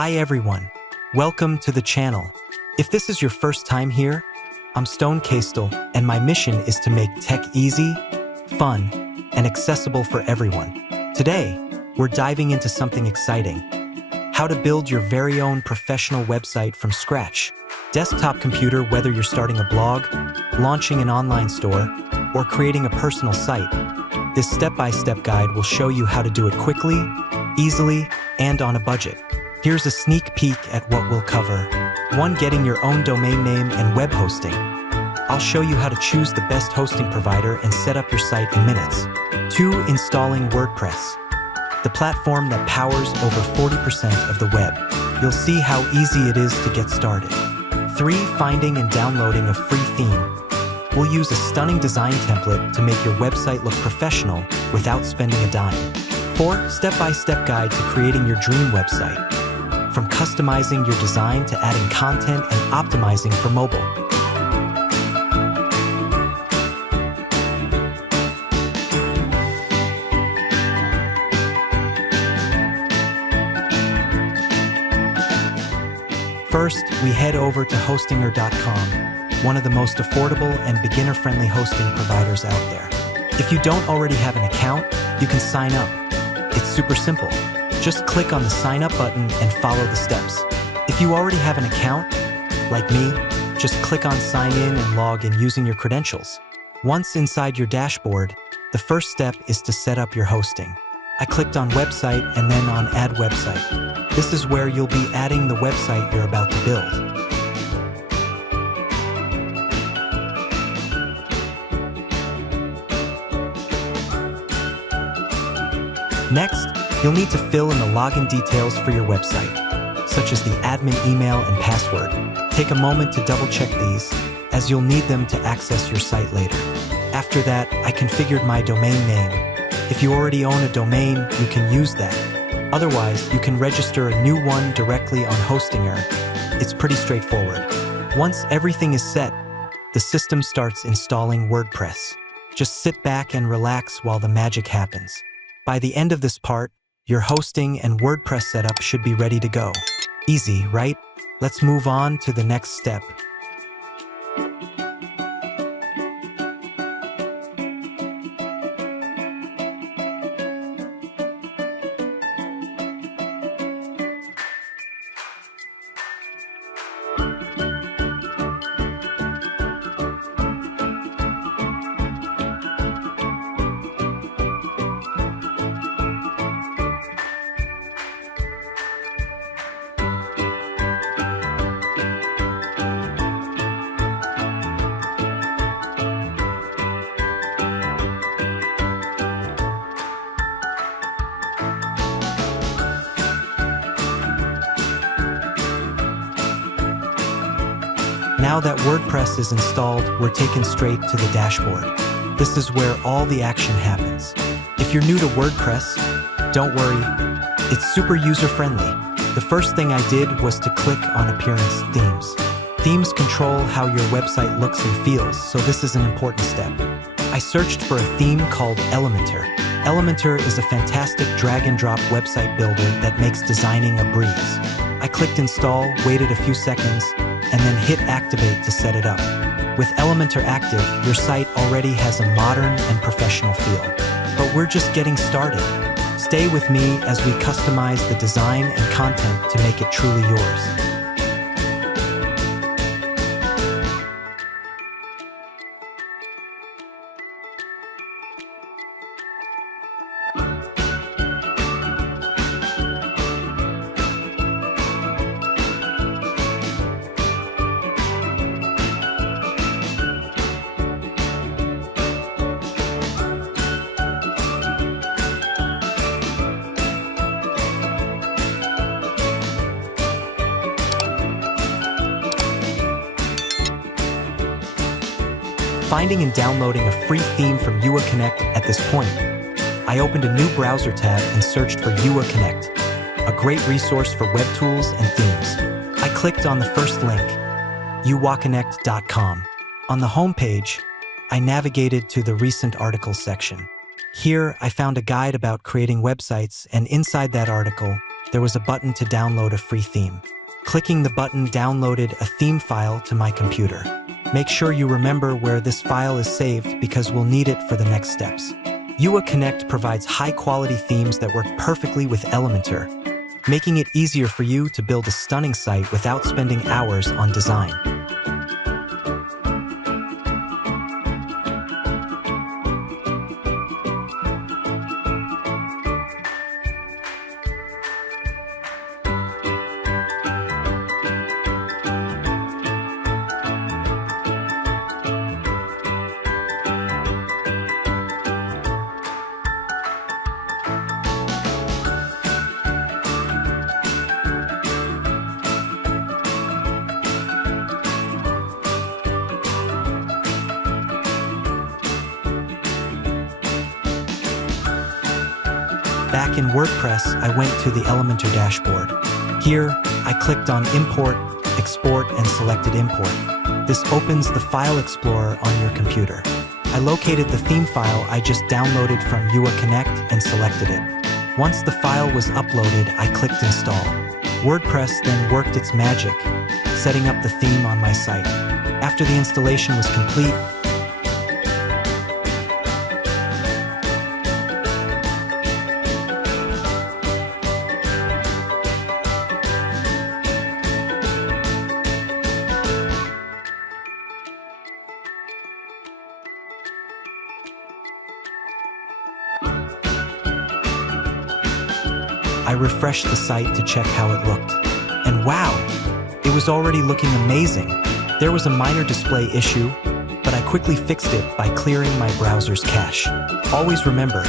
Hi everyone, welcome to the channel. If this is your first time here, I'm Stone Kastel, and my mission is to make tech easy, fun, and accessible for everyone. Today, we're diving into something exciting: how to build your very own professional website from scratch. Desktop computer, whether you're starting a blog, launching an online store, or creating a personal site, this step-by-step guide will show you how to do it quickly, easily, and on a budget. Here's a sneak peek at what we'll cover. 1. Getting your own domain name and web hosting. I'll show you how to choose the best hosting provider and set up your site in minutes. 2. Installing WordPress, the platform that powers over 40% of the web. You'll see how easy it is to get started. 3. Finding and downloading a free theme. We'll use a stunning design template to make your website look professional without spending a dime. 4. Step-by-step guide to creating your dream website, from customizing your design to adding content and optimizing for mobile. First, we head over to Hostinger.com, one of the most affordable and beginner-friendly hosting providers out there. If you don't already have an account, you can sign up. It's super simple. Just click on the sign up button and follow the steps. If you already have an account, like me, just click on sign in and log in using your credentials. Once inside your dashboard, the first step is to set up your hosting. I clicked on website and then on add website. This is where you'll be adding the website you're about to build. Next, you'll need to fill in the login details for your website, such as the admin email and password. Take a moment to double-check these, as you'll need them to access your site later. After that, I configured my domain name. If you already own a domain, you can use that. Otherwise, you can register a new one directly on Hostinger. It's pretty straightforward. Once everything is set, the system starts installing WordPress. Just sit back and relax while the magic happens. By the end of this part, your hosting and WordPress setup should be ready to go. Easy, right? Let's move on to the next step. Now that WordPress is installed, we're taken straight to the dashboard. This is where all the action happens. If you're new to WordPress, don't worry, it's super user-friendly. The first thing I did was to click on Appearance Themes. Themes control how your website looks and feels, so this is an important step. I searched for a theme called Elementor. Elementor is a fantastic drag-and-drop website builder that makes designing a breeze. I clicked Install, waited a few seconds, and then hit Activate to set it up. With Elementor active, your site already has a modern and professional feel. But we're just getting started. Stay with me as we customize the design and content to make it truly yours. Finding and downloading a free theme from UA Connect. At this point, I opened a new browser tab and searched for UA Connect, a great resource for web tools and themes. I clicked on the first link, uaconnect.com. On the homepage, I navigated to the recent articles section. Here, I found a guide about creating websites, and inside that article, there was a button to download a free theme. Clicking the button downloaded a theme file to my computer. Make sure you remember where this file is saved because we'll need it for the next steps. UA Connect provides high-quality themes that work perfectly with Elementor, making it easier for you to build a stunning site without spending hours on design. Back in WordPress, I went to the Elementor dashboard. Here, I clicked on Import, Export, and selected Import. This opens the File Explorer on your computer. I located the theme file I just downloaded from UA Connect and selected it. Once the file was uploaded, I clicked Install. WordPress then worked its magic, setting up the theme on my site. After the installation was complete, I refreshed the site to check how it looked. And wow, it was already looking amazing. There was a minor display issue, but I quickly fixed it by clearing my browser's cache. Always remember,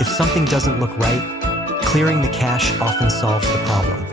if something doesn't look right, clearing the cache often solves the problem.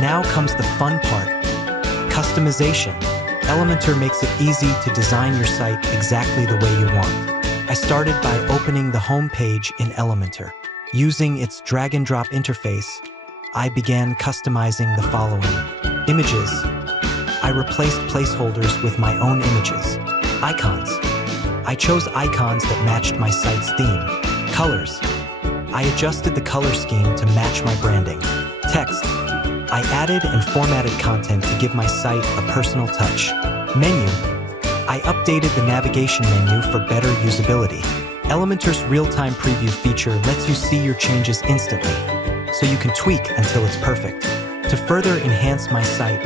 Now comes the fun part, customization. Elementor makes it easy to design your site exactly the way you want. I started by opening the home page in Elementor. Using its drag-and-drop interface, I began customizing the following. Images. I replaced placeholders with my own images. Icons. I chose icons that matched my site's theme. Colors. I adjusted the color scheme to match my branding. Text. I added and formatted content to give my site a personal touch. Menu. I updated the navigation menu for better usability. Elementor's real-time preview feature lets you see your changes instantly, so you can tweak until it's perfect. To further enhance my site,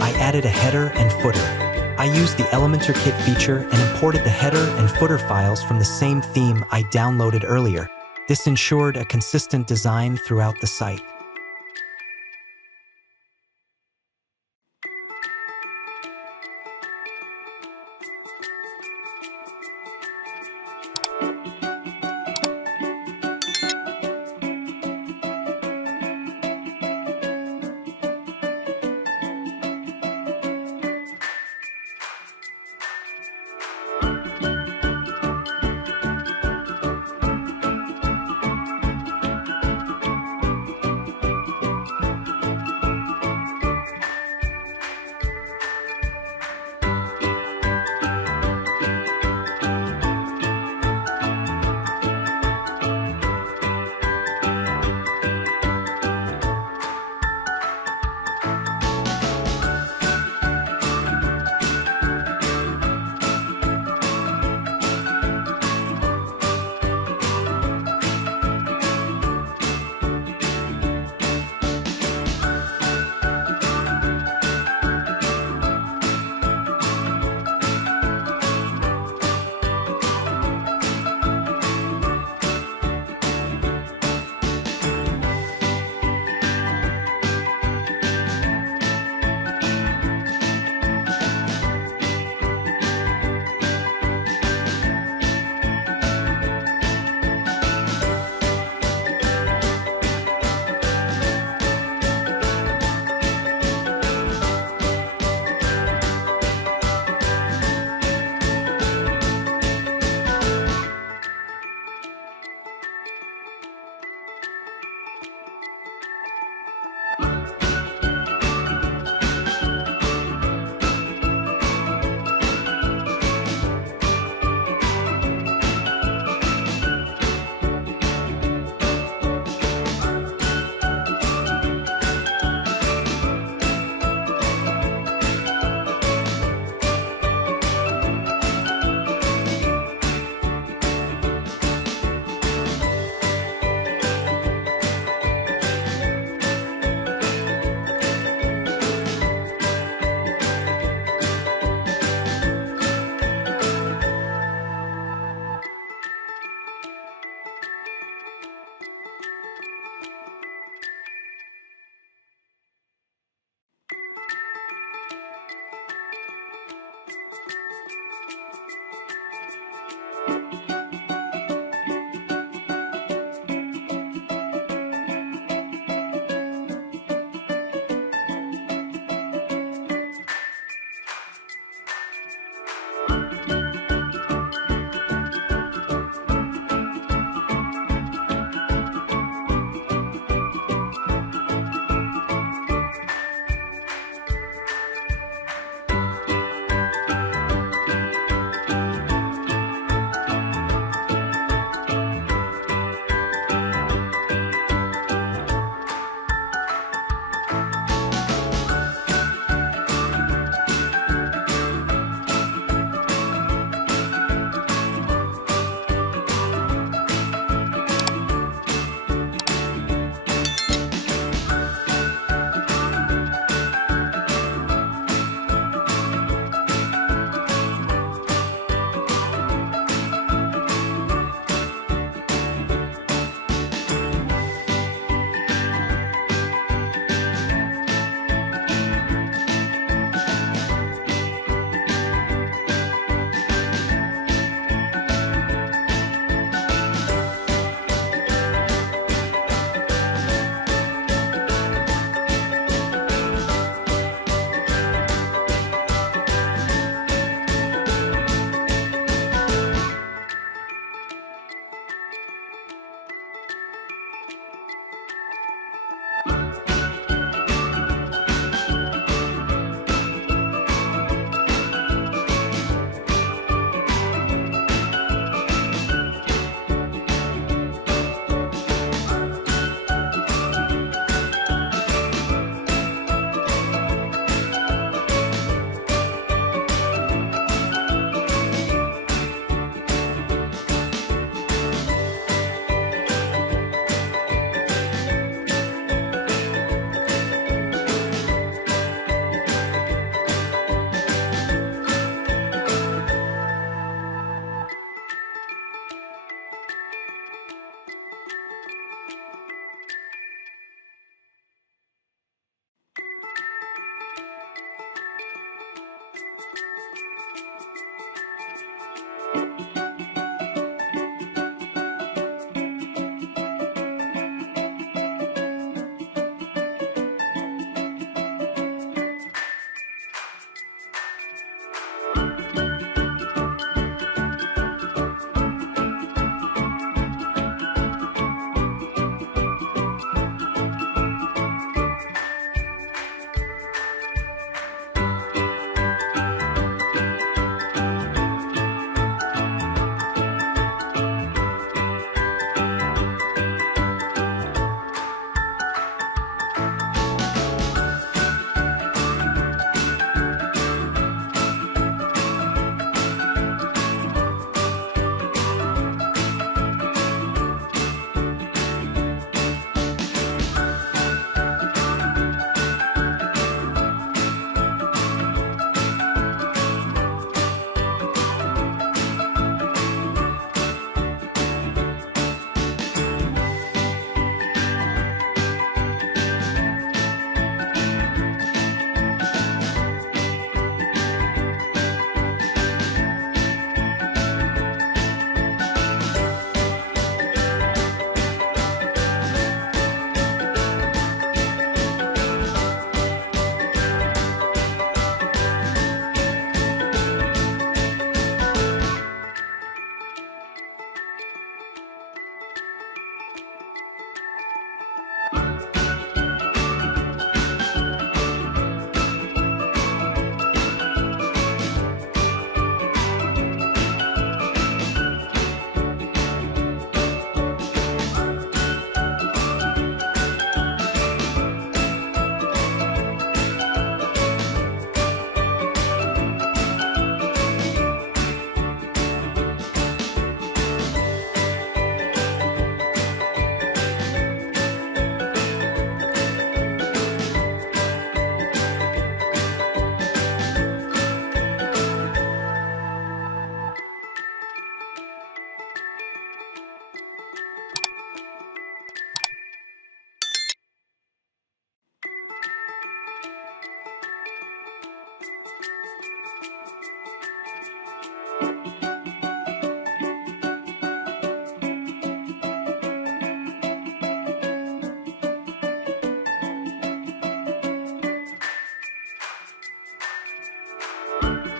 I added a header and footer. I used the Elementor Kit feature and imported the header and footer files from the same theme I downloaded earlier. This ensured a consistent design throughout the site.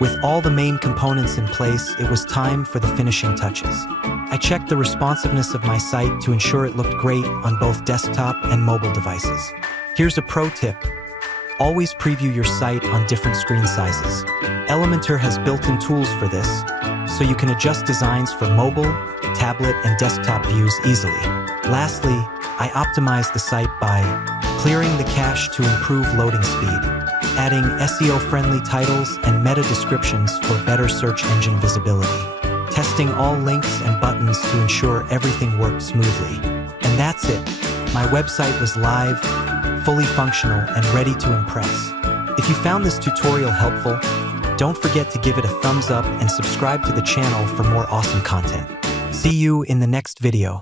With all the main components in place, it was time for the finishing touches. I checked the responsiveness of my site to ensure it looked great on both desktop and mobile devices. Here's a pro tip. Always preview your site on different screen sizes. Elementor has built-in tools for this, so you can adjust designs for mobile, tablet, and desktop views easily. Lastly, I optimized the site by clearing the cache to improve loading speed, adding SEO-friendly titles and meta descriptions for better search engine visibility, testing all links and buttons to ensure everything worked smoothly. And that's it. My website was live, fully functional, and ready to impress. If you found this tutorial helpful, don't forget to give it a thumbs up and subscribe to the channel for more awesome content. See you in the next video.